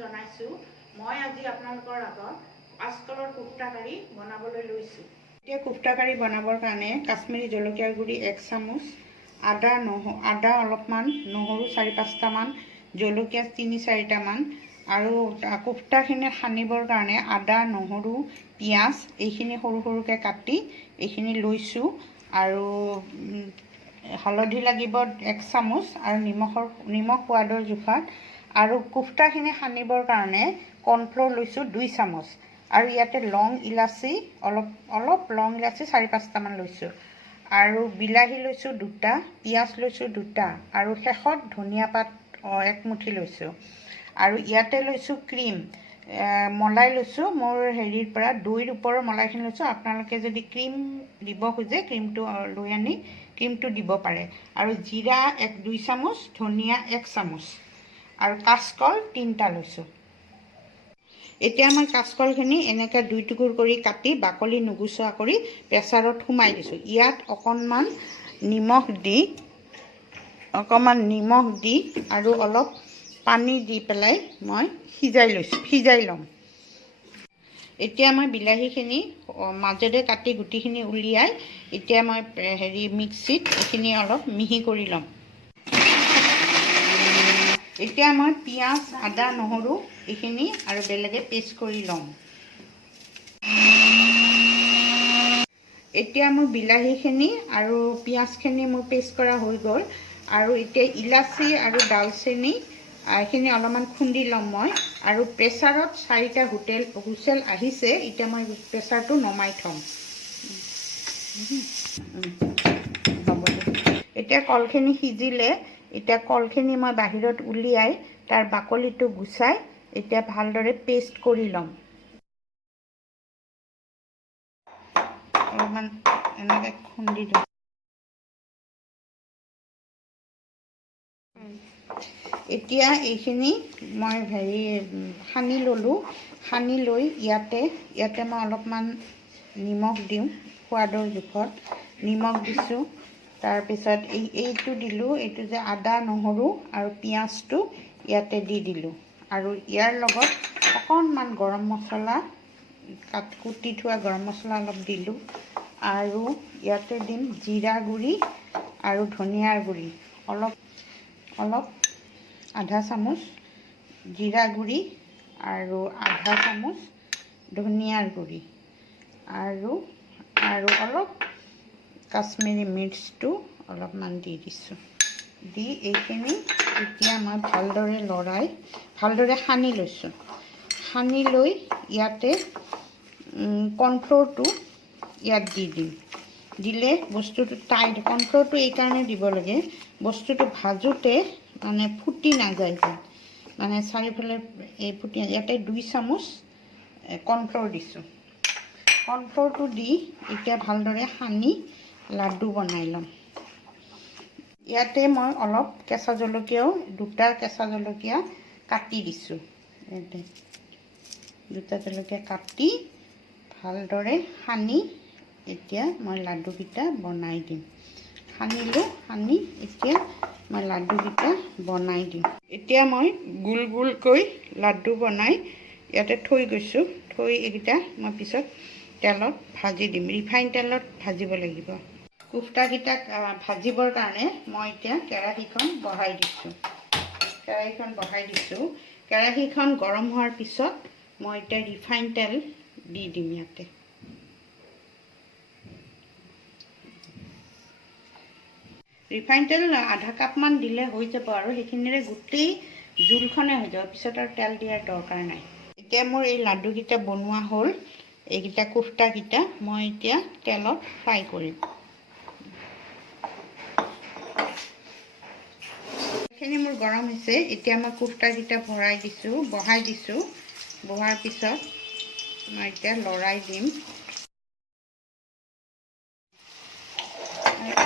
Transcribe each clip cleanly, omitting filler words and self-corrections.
জনাইছোঁ। মই আজি আপোনালোকৰ আগত কাচকলৰ কোফতা কাৰী বনাবলৈ লৈছোঁ। এতিয়া কোফতা কাৰী বনাবৰ কাৰণে কাশ্মীৰী জলকীয়াৰ গুড়ি 1 চামুচ, আদা অলপমান, নহৰু 4-5টামান, জলকীয়া 3-4টামান আৰু কোফতাখিনি সানিবৰ কাৰণে আদা, নহৰু, পিঁয়াজ এইখিনি সৰু সৰুকৈ কাটি এইখিনি লৈছোঁ আৰু হালধি লাগিব 1 চামুচ আৰু নিমখ সোৱাদৰ জোখত আৰু কোফতাখিনি সানিবৰ কাৰণে কৰ্ণফ্ল'ৰ লৈছোঁ 2 চামুচ আৰু ইয়াতে লং ইলাচি অলপ লং ইলাচি 4-5টামান লৈছোঁ আৰু বিলাহী লৈছোঁ 2টা, পিঁয়াজ লৈছোঁ 2টা আৰু শেষত ধনিয়া পাত 1 মুঠি লৈছোঁ আৰু ইয়াতে লৈছোঁ ক্ৰীম মলাই লৈছোঁ মোৰ হেৰিৰ পৰা দৈৰ ওপৰৰ মলাইখিনি লৈছোঁ। আপোনালোকে যদি ক্ৰীম দিব খোজে ক্ৰীমটো লৈ আনি ক্ৰীমটো দিব পাৰে আৰু জিৰা 2 চামুচ, ধনিয়া 1 চামুচ আৰু কাচকল 3টা লৈছোঁ। এতিয়া মই কাচকলখিনি এনেকৈ 2 টুকুৰ কৰি কাটি বাকলি নুগুচোৱা কৰি প্ৰেছাৰত সোমাই দিছোঁ। ইয়াত অকণমান নিমখ দি আৰু অলপ পানী দি পেলাই মই সিজাই ল'ম। এতিয়া মই বিলাহীখিনি মাজেৰে কাটি গুটিখিনি উলিয়াই এতিয়া মই মিক্সিত এইখিনি অলপ মিহি কৰি ল'ম। এতিয়া মই পিঁয়াজ, আদা, নহৰু এইখিনি আৰু বেলেগে পেষ্ট কৰি ল'ম। এতিয়া মোৰ বিলাহীখিনি আৰু পিঁয়াজখিনি মোৰ পেষ্ট কৰা হৈ গ'ল আৰু এতিয়া ইলাচি আৰু ডালচেনি এইখিনি অলপমান খুন্দি ল'ম মই আৰু প্ৰেছাৰত 4টা হুইচেল আহিছে। এতিয়া মই প্ৰেছাৰটো নমাই থ'ম। হ'ব এতিয়া কলখিনি সিজিলে এতিয়া কলখিনি মই বাহিৰত উলিয়াই তাৰ বাকলিটো গুচাই এতিয়া ভালদৰে পেষ্ট কৰি ল'ম। অলপমান এনেকৈ খুন্দি দিওঁ। এতিয়া এইখিনি মই সানি ল'লোঁ। সানি লৈ ইয়াতে মই অলপমান নিমখ দিওঁ সোৱাদৰ জোখত নিমখ দিছোঁ। তাৰপিছত এইটো দিলোঁ, এইটো যে আদা, নহৰু আৰু পিঁয়াজটো ইয়াতে দি দিলোঁ আৰু ইয়াৰ লগত অকণমান গৰম মছলা কুটি থোৱা গৰম মছলা অলপ দিলোঁ আৰু ইয়াতে দিম জিৰা গুড়ি আৰু ধনিয়াৰ গুড়ি অলপ আধা চামুচ জিৰা গুড়ি আৰু আধা চামুচ ধনিয়াৰ গুড়ি আৰু অলপ কাশ্মীৰী মিৰ্চটো অলপমান দি দিছোঁ। দি এইখিনি এতিয়া মই ভালদৰে সানি লৈছোঁ। সানি লৈ ইয়াতে কৰ্ণফ্ল'ৰটো ইয়াত দি দিম। দিলে বস্তুটো কৰ্ণফ্ল'ৰটো এইকাৰণে দিব লাগে বস্তুটো ভাজোতে মানে ফুটি নাযায় মানে চাৰিওফালে ইয়াতে 2 চামুচ কৰ্ণফ্ল'ৰ দিছোঁ। কৰ্ণফ্ল'ৰটো দি এতিয়া ভালদৰে সানি লাডু বনাই ল'ম। ইয়াতে মই অলপ কেঁচা জলকীয়াও 2টা কেঁচা জলকীয়া কাটি দিছোঁ। ইয়াতে 2টা জলকীয়া কাটি ভালদৰে সানি এতিয়া মই লাডুকেইটা বনাই দিম। সানি এতিয়া মই লাডুকেইটা বনাই দিম। এতিয়া মই গোলকৈ লাডু বনাই ইয়াতে থৈ গৈছোঁ। এইকেইটা মই পিছত তেলত ভাজি দিম। ৰিফাইন তেলত ভাজিব লাগিব। কোফতাকেইটাক ভাজিবৰ কাৰণে মই এতিয়া কেৰাহীখন বহাই দিছোঁ। কেৰাহীখন গৰম হোৱাৰ পিছত মই এতিয়া ৰিফাইন তেল দি দিম। ইয়াতে ৰিফাইন তেল আধা কাপমান দিলে হৈ যাব আৰু সেইখিনিৰে গোটেই জোলখনে হৈ যাব। পিছত আৰু তেল দিয়াৰ দৰকাৰ নাই। এতিয়া মোৰ এই লাডুকেইটা বনোৱা হ'ল। এইকেইটা কোফতাকেইটা মই এতিয়া তেলত ফ্ৰাই কৰিম। এইখিনি মোৰ গৰম হৈছে। এতিয়া মই কোফতাকেইটা বহাই দিছোঁ। বহাৰ পিছত মই এতিয়া লৰাই দিম।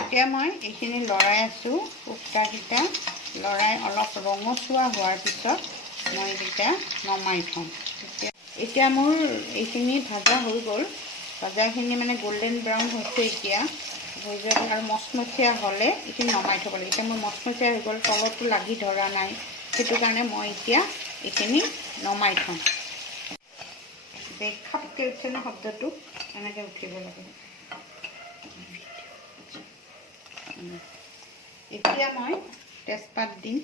এতিয়া মই এইখিনি লৰাই আছোঁ। কোফতাকেইটা লৰাই অলপ ৰঙচুৱা হোৱাৰ পিছত মই এইকেইটা নমাই থ'ম। এতিয়া মোৰ এইখিনি ভাজা হৈ গ'ল। ভাজাখিনি মানে গল্ডেন ব্ৰাউন হৈছে। এতিয়া হৈ যাব আৰু মচমচীয়া হ'লে এইখিনি নমাই থ'ব লাগে। এতিয়া মোৰ মচমচীয়া হৈ গ'ল, তলতো লাগি ধৰা নাই। সেইটো কাৰণে মই এতিয়া এইখিনি নমাই থ'ম। খাপকৈ উঠে ন শব্দটো, এনেকৈ উঠিব লাগে। এতিয়া মই তেজপাত দিম।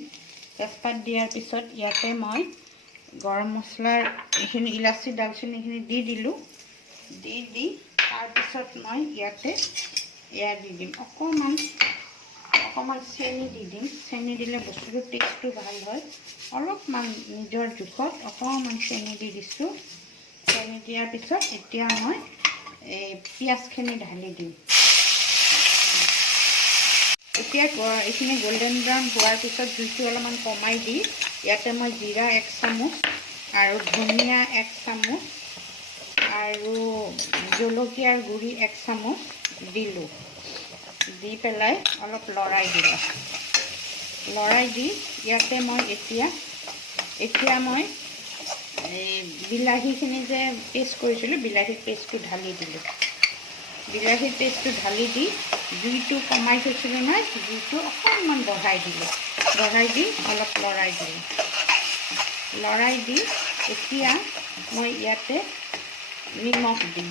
তেজপাত দিয়াৰ পিছত ইয়াতে মই গৰম মছলাৰ এইখিনি ইলাচি ডালচেনিখিনি দি দিলোঁ। দি তাৰপিছত মই ইয়াতে এয়া দি দিম, অকণমান চেনি দি দিম। চেনি দিলে বস্তুটোৰ টেষ্টটো ভাল হয়। অলপমান নিজৰ জোখত অকণমান চেনি দি দিছোঁ। চেনি দিয়াৰ পিছত এতিয়া মই এই পিঁয়াজখিনি ঢালি দিম। এতিয়া এইখিনি গোল্ডেন ব্ৰাউন হোৱাৰ পিছত জুইটো অলপমান কমাই দি ইয়াতে মই জিৰা 1 চামুচ আৰু ধনিয়া 1 চামুচ আৰু জলকীয়াৰ গুড়ি 1 চামুচ দিলোঁ। দি পেলাই অলপ লৰাই দিলোঁ। লৰাই দি ইয়াতে মই এতিয়া মই এই বিলাহীখিনি যে পেষ্ট কৰিছিলোঁ, বিলাহীৰ পেষ্টটো ঢালি দিলোঁ। বিলাহীৰ পেষ্টটো ঢালি দি জুইটো কমাই থৈছিলোঁ নহয়, জুইটো অকণমান বঢ়াই দিলোঁ। বঢ়াই দি অলপ লৰাই দিলোঁ। লৰাই দি এতিয়া মই ইয়াতে নিমখ দিম।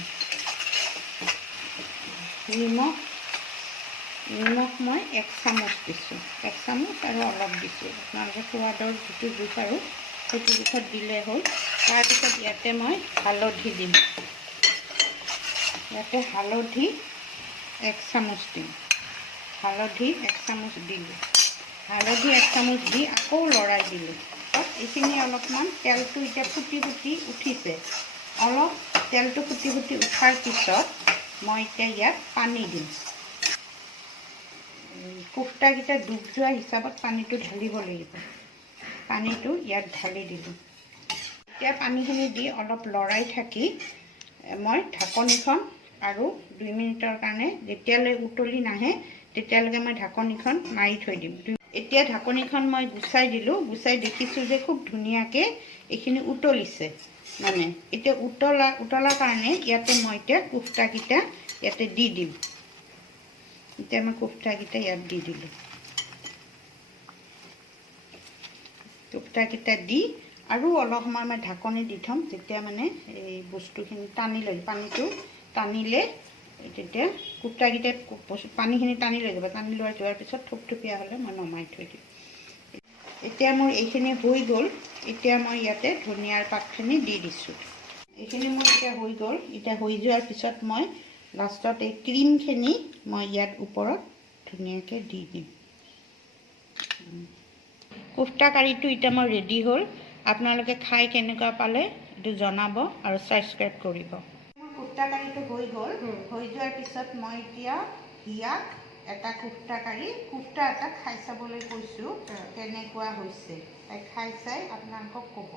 নিমখ মই 1 চামুচ দিছোঁ। 1 চামুচ আৰু অলপ দিছোঁ। আপোনালোকে সোৱাদৰ যিটো জোখ আৰু সেইটো জোখত দিলে হ'ল। তাৰপিছত ইয়াতে মই হালধি দিম। ইয়াতে হালধি 1 চামুচ দিম। হালধি 1 চামুচ দিলোঁ। হালধি 1 চামুচ দি আকৌ লৰাই দিলোঁ। এইখিনি অলপমান তেলটো এতিয়া ফুটি উঠিছে। অলপ তেলটো ফুটি উঠাৰ পিছত মই এতিয়া ইয়াত পানী দিম। কোফ্তাকেইটা ডুব যোৱা হিচাপত পানীটো ঢালিব লাগিব। পানীটো ইয়াত ঢালি দিলোঁ। এতিয়া পানীখিনি দি অলপ লৰাই থাকি মই ঢাকনিখন আৰু 2 মিনিটৰ কাৰণে যেতিয়ালৈ উতলি নাহে তেতিয়ালৈকে মই ঢাকনিখন মাৰি থৈ দিম। এতিয়া ঢাকনিখন মই গুচাই দিলোঁ। গুচাই দেখিছোঁ যে খুব ধুনীয়াকৈ এইখিনি উতলিছে। মানে এতিয়া উতলাৰ কাৰণে ইয়াতে মই এতিয়া কোফ্তাকেইটা ইয়াতে দি দিম। এতিয়া মই কোফ্তাকেইটা ইয়াত দি দিলোঁ। কোফ্তাকেইটা দি আৰু অলপ সময় মই ঢাকনি দি থ'ম, যেতিয়া মানে এই বস্তুখিনি টানি লৈ পানীটো টানিলে তেতিয়া কোফ্তাকেইটাত পানীখিনি টানি লৈ যাব। টানি যোৱাৰ পিছত থুপথুপীয়া হ'লে মই নমাই থৈ দিম। এতিয়া মোৰ এইখিনি হৈ গ'ল। এতিয়া মই ইয়াতে ধনিয়াৰ পাতখিনি দি দিছোঁ। এইখিনি মোৰ এতিয়া হৈ গ'ল। এতিয়া হৈ যোৱাৰ পিছত মই লাষ্টত এই ক্ৰীমখিনি মই ইয়াত ওপৰত ধুনীয়াকৈ দি দিম। কোফ্তা কাৰীটো এতিয়া মই ৰেডি হ'ল। আপোনালোকে খাই কেনেকুৱা পালে এইটো জনাব আৰু ছাবস্ক্ৰাইব কৰিব। কোফ্তা কাৰীটো হৈ গ'ল। হৈ যোৱাৰ পিছত মই এতিয়া হিয়াক এটা কোফ্তা এটা খাই চাবলৈ কৈছোঁ, কেনেকুৱা হৈছে। তাই খাই চাই আপোনালোকক ক'ব।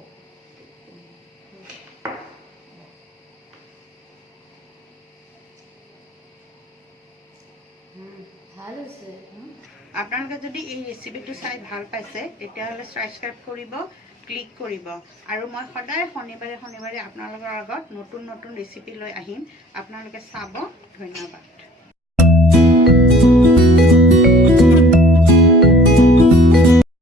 ভাল হৈছে। আপোনালোকে যদি এই ৰেচিপিটো চাই ভাল পাইছে তেতিয়াহ'লে ছাবস্ক্ৰাইব কৰিব, ক্লিক কৰিব। আৰু মই সদায় শনিবাৰে আপোনালোকৰ আগত নতুন ৰেচিপি লৈ আহিম। আপোনালোকে চাব। ধন্যবাদ।